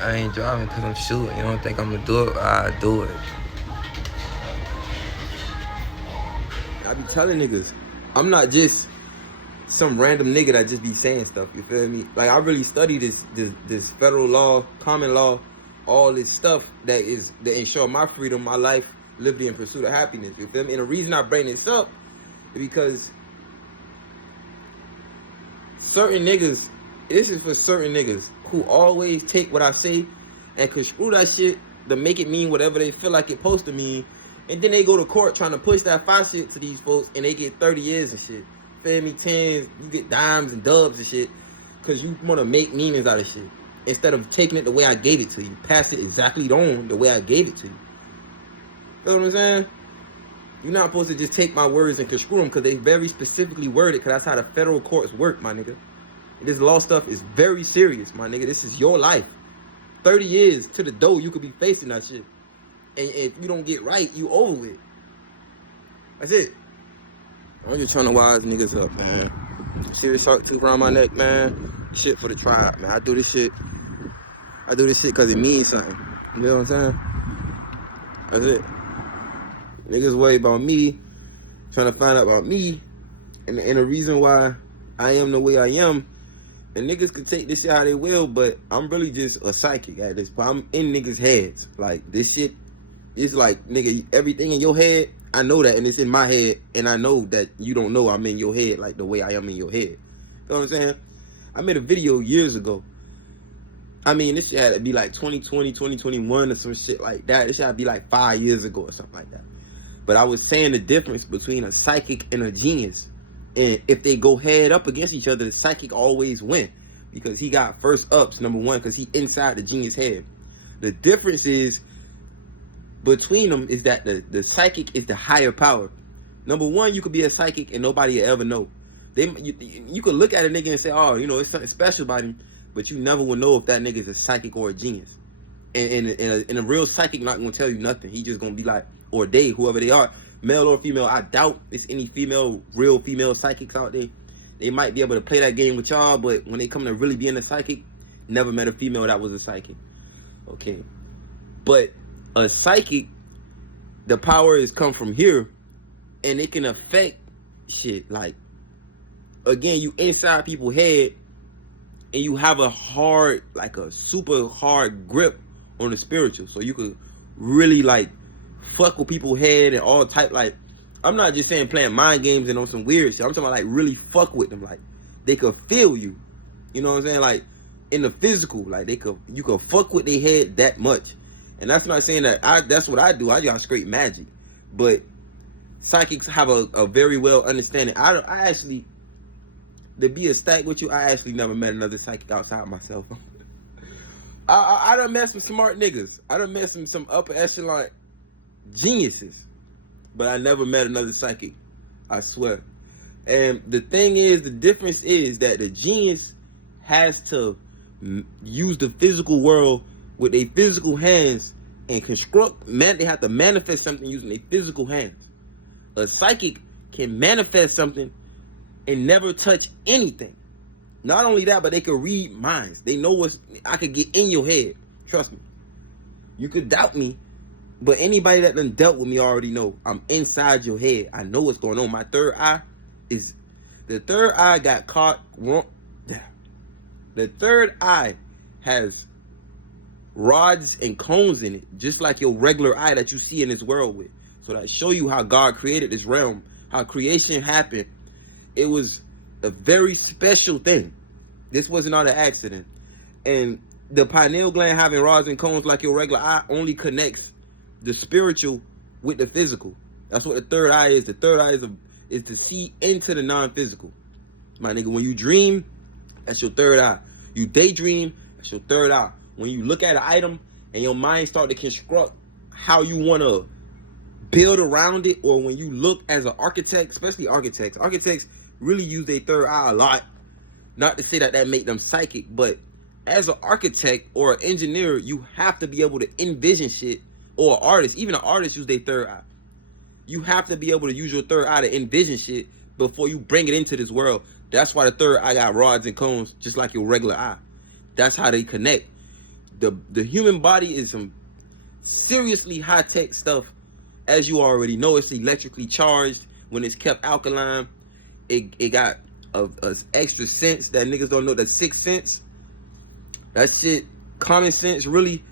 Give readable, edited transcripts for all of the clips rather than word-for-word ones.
I ain't driving because I'm shooting. You don't think I'm gonna do it? I do it. I be telling niggas, I'm not just some random nigga that just be saying stuff. You feel me? Like I really study this federal law, common law, all this stuff that ensure my freedom, my life, liberty, and pursuit of happiness. You feel me? And the reason I bring this up is because certain niggas, this is for certain niggas who always take what I say and construe that shit to make it mean whatever they feel like it supposed to mean. And then they go to court trying to push that fine shit to these folks and they get 30 years and shit. Feel me? 10s, you get dimes and dubs and shit. Cause you wanna make meanings out of shit. Instead of taking it the way I gave it to you. Pass it exactly on the way I gave it to you. Feel what I'm saying? You're not supposed to just take my words and construe them because they very specifically worded, because that's how the federal courts work, my nigga. This law stuff is very serious, my nigga. This is your life. 30 years to the door, you could be facing that shit. And if you don't get right, you over with. That's it. I'm just trying to wise niggas up, man. See this shark tooth around my neck, man? Shit for the tribe, man. I do this shit because it means something. You know what I'm saying? That's it. Niggas worry about me, trying to find out about me, and the reason why I am the way I am. And niggas could take this shit how they will, but I'm really just a psychic at this point. I'm in niggas' heads. Like, this shit is like, nigga, everything in your head, I know that, and it's in my head, and I know that you don't know I'm in your head like the way I am in your head. You know what I'm saying? I made a video years ago. I mean, this shit had to be like 2020, 2021 or some shit like that. This shit had to be like 5 years ago or something like that. But I was saying the difference between a psychic and a genius. And if they go head up against each other, the psychic always win. Because he got first ups, number one, because he inside the genius head. The difference is between them is that the psychic is the higher power. Number one, you could be a psychic and nobody will ever know. You could look at a nigga and say, oh, you know, it's something special about him, but you never will know if that nigga is a psychic or a genius. And a real psychic not gonna tell you nothing. He just gonna be like, or they, whoever they are, male or female. I doubt it's any real female psychics out there. They might be able to play that game with y'all, but when they come to really being a psychic, never met a female that was a psychic. Okay. But a psychic, the power is come from here, and it can affect shit. Like, again, you inside people's head, and you have a hard, like a super hard grip on the spiritual. So you could really, like, fuck with people's head and all type. Like, I'm not just saying playing mind games and on some weird shit. I'm talking about like really fuck with them. Like, they could feel you. You know what I'm saying? Like, in the physical, like you could fuck with their head that much. And that's not saying that that's what I do. I got straight magic. But psychics have a very well understanding. I actually, to be a stack with you, I actually never met another psychic outside myself. I done met some smart niggas. I done met some upper echelon geniuses, but I never met another psychic. I swear. And the thing is, the difference is that the genius has to use the physical world with their physical hands and construct. They have to manifest something using their physical hands. A psychic can manifest something and never touch anything. Not only that, but they can read minds. They know I could get in your head. Trust me. You could doubt me, but anybody that done dealt with me already know I'm inside your head. I know what's going on. My third eye got caught wrong. The third eye has rods and cones in it, just like your regular eye that you see in this world with. So that show you how God created this realm, how creation happened. It was a very special thing. This was not an accident. And the pineal gland having rods and cones like your regular eye only connects the spiritual with the physical. That's what the third eye is. The third eye is to see into the non-physical. My nigga, when you dream, that's your third eye. You daydream, that's your third eye. When you look at an item and your mind start to construct how you want to build around it, or when you look as an architect, especially architects really use their third eye a lot. Not to say that make them psychic, but as an architect or an engineer, you have to be able to envision shit, or an artist, even an artist use their third eye. You have to be able to use your third eye to envision shit before you bring it into this world. That's why the third eye got rods and cones, just like your regular eye. That's how they connect. the human body is some seriously high-tech stuff. As you already know, it's electrically charged. When it's kept alkaline, it got a extra sense that niggas don't know, the sixth sense. That shit, common sense really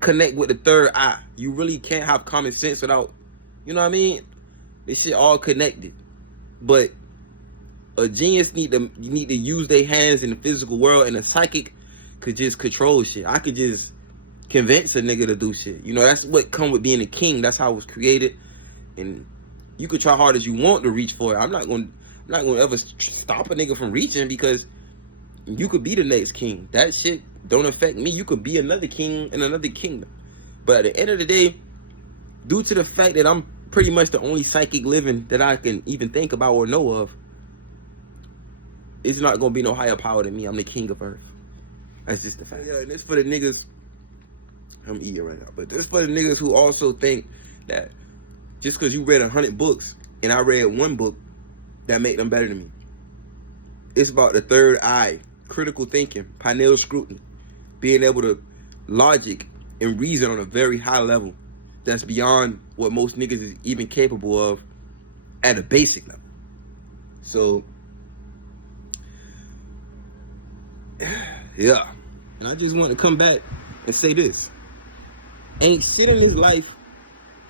connect with the third eye. You really can't have common sense without, you know what I mean? This shit all connected. But a genius need to use their hands in the physical world, and a psychic could just control shit. I could just convince a nigga to do shit. You know, that's what come with being a king. That's how it was created. And you could try hard as you want to reach for it. I'm not gonna ever stop a nigga from reaching, because you could be the next king. That shit don't affect me. You could be another king in another kingdom. But at the end of the day, due to the fact that I'm pretty much the only psychic living that I can even think about or know of, it's not gonna be no higher power than me. I'm the king of earth. That's just the fact. Yeah, and it's for the niggas. I'm eating right now, but this for the niggas who also think that just because you read 100 books and I read one book, that make them better than me. It's about the third eye, critical thinking, pineal scrutiny, being able to logic and reason on a very high level that's beyond what most niggas is even capable of at a basic level. So, yeah. And I just want to come back and say this. Ain't shit in this life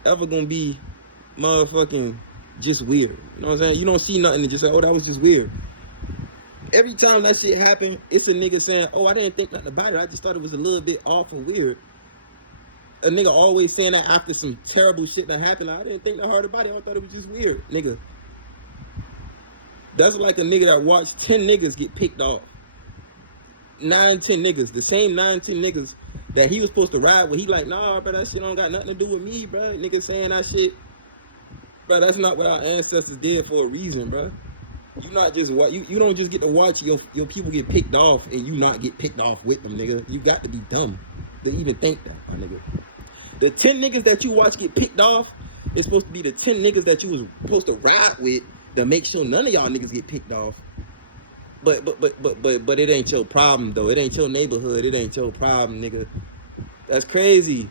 ever gonna be motherfucking just weird. You know what I'm saying? You don't see nothing and just say, oh, that was just weird. Every time that shit happen, it's a nigga saying, oh, I didn't think nothing about it. I just thought it was a little bit off and weird. A nigga always saying that after some terrible shit that happened. Like, I didn't think that hard about it. I thought it was just weird. Nigga. That's like a nigga that watched 10 niggas get picked off. 9, 10 niggas. The same 9, 10 niggas that he was supposed to ride with. He like, nah, bro, that shit don't got nothing to do with me, bro. Niggas saying that shit. Bro, that's not what our ancestors did for a reason, bro. You not just you don't just get to watch your people get picked off and you not get picked off with them, nigga. You got to be dumb to even think that, my nigga. The 10 niggas that you watch get picked off is supposed to be the 10 niggas that you was supposed to ride with to make sure none of y'all niggas get picked off. But it ain't your problem though. It ain't your neighborhood. It ain't your problem, nigga. That's crazy.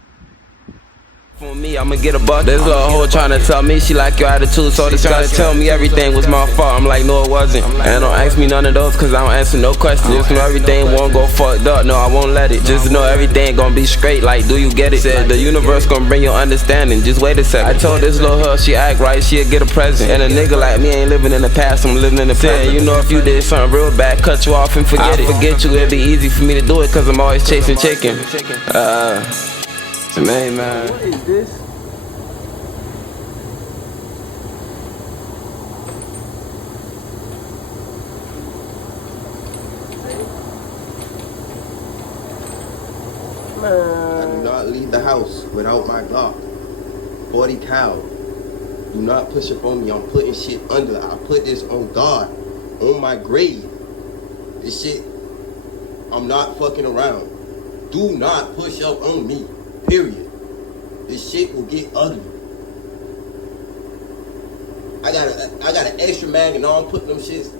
For me, I'ma get a buck. This little hoe trying to tell me she like your attitude, so this gotta tell me everything was my fault. I'm like, no, it wasn't. And don't ask me none of those, cause I don't answer no questions. Just know everything won't go fucked up, no, I won't let it. Just know everything gonna be straight, like, do you get it? Said the universe gonna bring your understanding, just wait a second. I told this little hoe she act right, she'll get a present. And a nigga like me ain't living in the past, I'm living in the present. You know if you did something real bad, cut you off and forget it. Forget you, it'd be easy for me to do it, cause I'm always chasing chicken. Man. What is this? I do not leave the house without my Glock. 40 cal. Do not push up on me. I'm putting shit under. I put this on God, on my grave. This shit, I'm not fucking around. Do not push up on me. Period. This shit will get ugly. I got an extra mag and all I'm putting them shits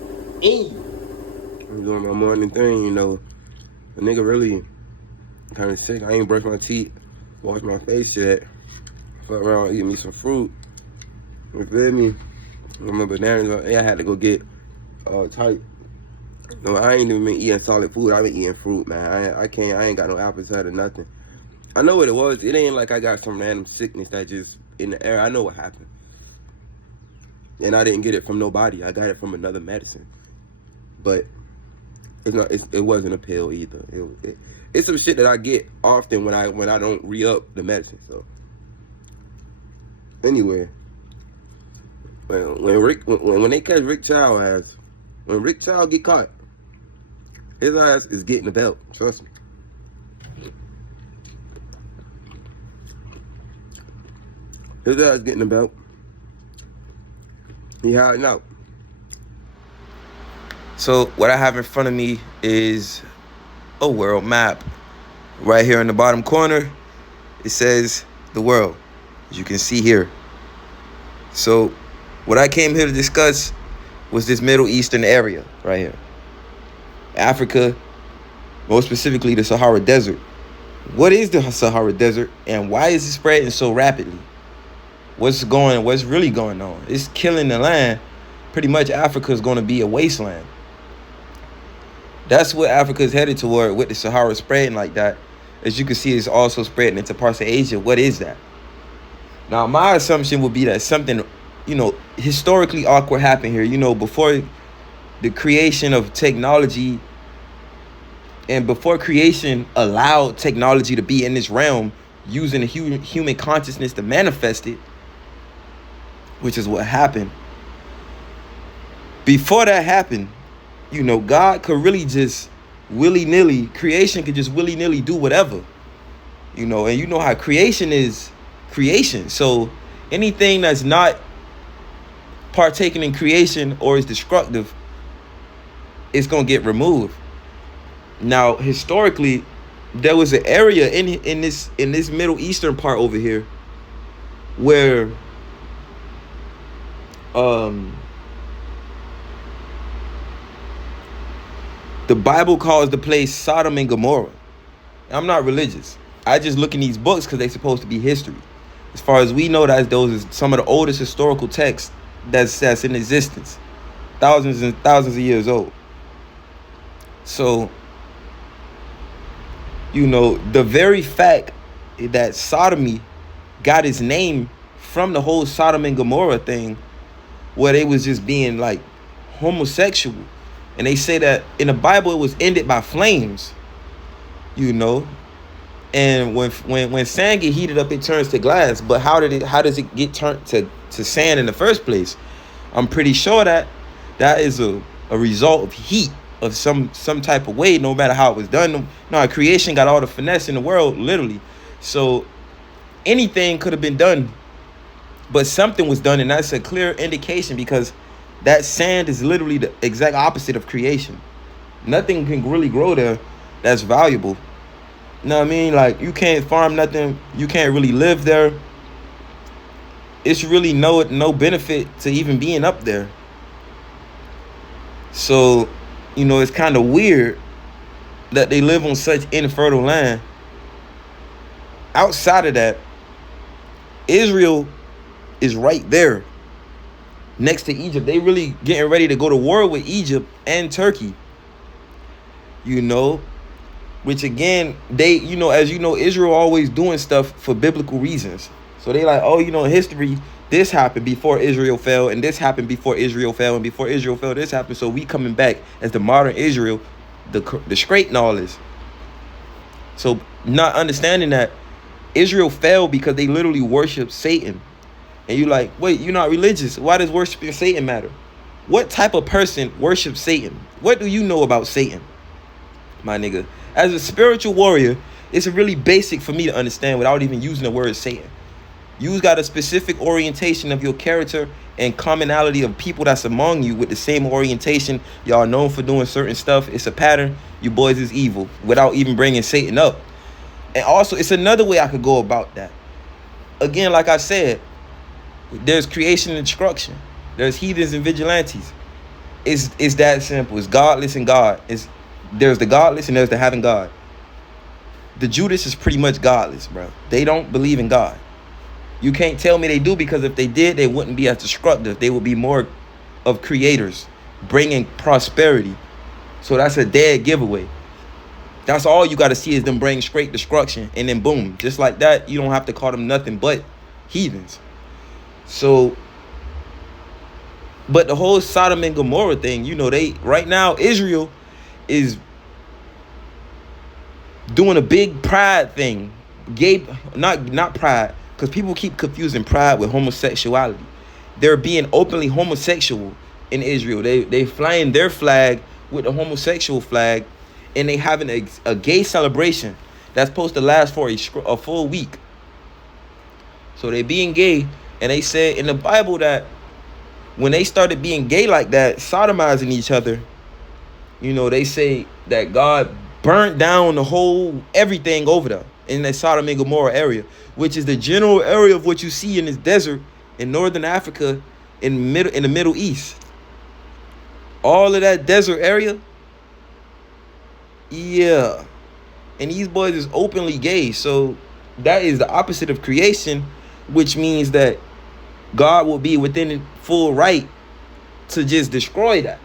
in you. I'm doing my morning thing, you know. A nigga really kind of sick. I ain't brushed my teeth, washed my face yet. Fuck around, eat me some fruit. You feel me? My bananas, I had to go get tight. No, I ain't even been eating solid food. I've been eating fruit, man. I ain't got no appetite or nothing. I know what it was. It ain't like I got some random sickness that just in the air. I know what happened. And I didn't get it from nobody. I got it from another medicine. But it wasn't a pill either. It's some shit that I get often when I don't re-up the medicine. So anyway, when they catch Rick Child ass, when Rick Child get caught, his ass is getting the belt. Trust me. His ass getting the belt. He hiding out. So what I have in front of me is a world map. Right here in the bottom corner, it says the world, as you can see here. So what I came here to discuss was this Middle Eastern area right here. Africa, more specifically the Sahara Desert. What is the Sahara Desert, and why is it spreading so rapidly? What's really going on? It's killing the land. Pretty much Africa is going to be a wasteland. That's what Africa is headed toward with the Sahara spreading like that. As you can see, it's also spreading into parts of Asia. What is that? Now, my assumption would be that something, historically awkward happened here. Before the creation of technology and before creation allowed technology to be in this realm, using the human consciousness to manifest it, which is what happened. Before that happened, God could really just willy-nilly, creation could just willy-nilly do whatever. And you know how creation is creation. So anything that's not partaking in creation or is destructive, it's going to get removed. Now, historically, there was an area in this Middle Eastern part over here where the Bible calls the place Sodom and Gomorrah. I'm not religious. I just look in these books because they're supposed to be history. As far as we know, those are some of the oldest historical texts that's in existence. Thousands and thousands of years old. So, the very fact that sodomy got its name from the whole Sodom and Gomorrah thing, where they was just being like homosexual. And they say that in the Bible it was ended by flames, And when sand get heated up, it turns to glass. But how does it get turned to sand in the first place? I'm pretty sure that is a result of heat of some type of way, no matter how it was done. No, creation got all the finesse in the world, literally. So anything could have been done, but something was done, and that's a clear indication because that sand is literally the exact opposite of creation. Nothing can really grow there that's valuable. You know what I mean? Like, you can't farm nothing. You can't really live there. It's really no benefit to even being up there. So, it's kind of weird that they live on such infertile land. Outside of that, Israel is right there next to Egypt. They really getting ready to go to war with Egypt and Turkey. Which again, they, as Israel always doing stuff for biblical reasons. So they like, in history, this happened before Israel fell, and this happened before Israel fell, and before Israel fell, this happened. So we coming back as the modern Israel, the straight and all this. So not understanding that Israel fell because they literally worship Satan. And you like, wait, you're not religious. Why does worshiping Satan matter? What type of person worships Satan? What do you know about Satan, my nigga? As a spiritual warrior, it's really basic for me to understand without even using the word Satan. You got a specific orientation of your character and commonality of people that's among you with the same orientation. Y'all known for doing certain stuff. It's a pattern. You boys is evil without even bringing Satan up. And also, it's another way I could go about that. Again, like I said, there's creation and destruction. There's heathens and vigilantes. It's that simple. It's godless and God. There's the godless and there's the having God. The Judas is pretty much godless, bro. They don't believe in God. You can't tell me they do, because if they did, they wouldn't be as destructive. They would be more of creators, bringing prosperity. So that's a dead giveaway. That's all you got to see is them bring straight destruction, and then boom, just like that, you don't have to call them nothing but heathens. So, but the whole Sodom and Gomorrah thing, they right now Israel is doing a big pride thing. Not pride, because people keep confusing pride with homosexuality. They're being openly homosexual in Israel. They flying their flag with the homosexual flag, and they having a gay celebration that's supposed to last for a full week. So they being gay, and they said in the Bible that when they started being gay like that, sodomizing each other, they say that God burnt down the whole everything over there in the Sodom and Gomorrah area, which is the general area of what you see in this desert in northern Africa, in the Middle East. All of that desert area, yeah, And these boys is openly gay. So that is the opposite of creation, which means that God will be within full right to just destroy that,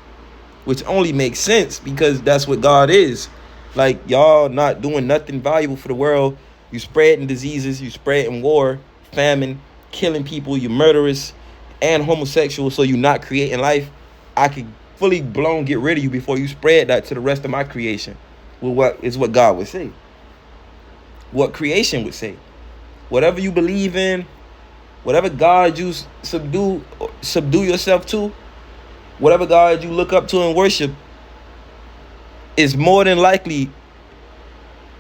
which only makes sense because that's what God is. Like, y'all not doing nothing valuable for the world. You spreading diseases, you spreading war, famine, killing people, you murderous and homosexual, so you not creating life. I could fully blown get rid of you before you spread that to the rest of my creation. Well, what is what God would say? What creation would say? Whatever you believe in, whatever God you subdue yourself to, whatever God you look up to and worship, is more than likely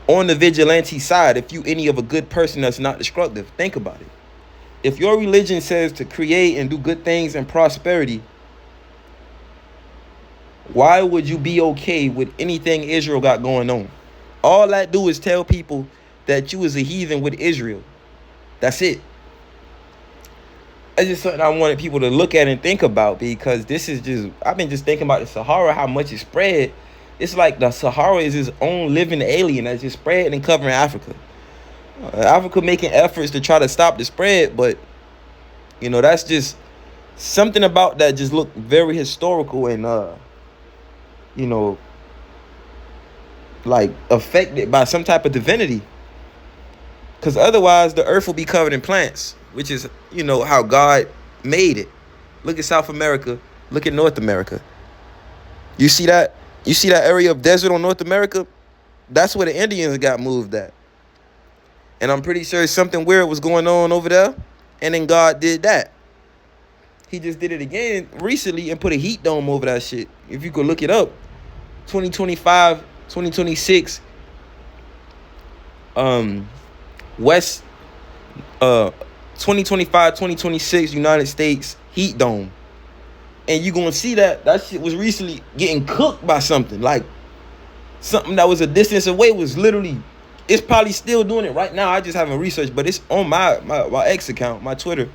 on the vigilante side if you any of a good person that's not destructive. Think about it. If your religion says to create and do good things and prosperity, why would you be okay with anything Israel got going on? All that do is tell people that you was a heathen with Israel. That's it. That's just something I wanted people to look at and think about, because this is just, I've been just thinking about the Sahara, how much it spread. It's like the Sahara is its own living alien that's just spreading and covering Africa. Africa making efforts to try to stop the spread, but you know, that's just something about that just looked very historical and you know, like affected by some type of divinity. Because otherwise the earth will be covered in plants, which is, you know, how God made it. Look at South America, look at North America. You see that? You see that area of desert on North America? That's where the Indians got moved at. And I'm pretty sure something weird was going on over there. And then God did that. He just did it again recently and put a heat dome over that shit. If you could look it up. 2025, 2026. West 2025, 2026 United States heat dome. And you're going to see that shit was recently getting cooked by something. Like, something that was a distance away was literally, it's probably still doing it right now. I just haven't researched, but it's on my X account, my Twitter.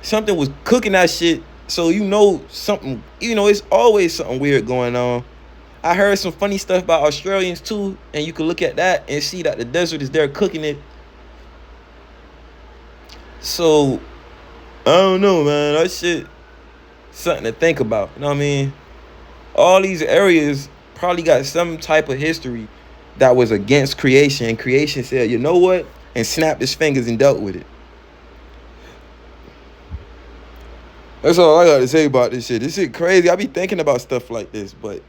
Something was cooking that shit. So, you know, something, you know, it's always something weird going on. I heard some funny stuff about Australians too. And you can look at that and see that the desert is there cooking it. So, I don't know, man. That shit, something to think about. You know what I mean? All these areas probably got some type of history that was against creation. And creation said, you know what? And snapped his fingers and dealt with it. That's all I got to say about this shit. This shit crazy. I be thinking about stuff like this, but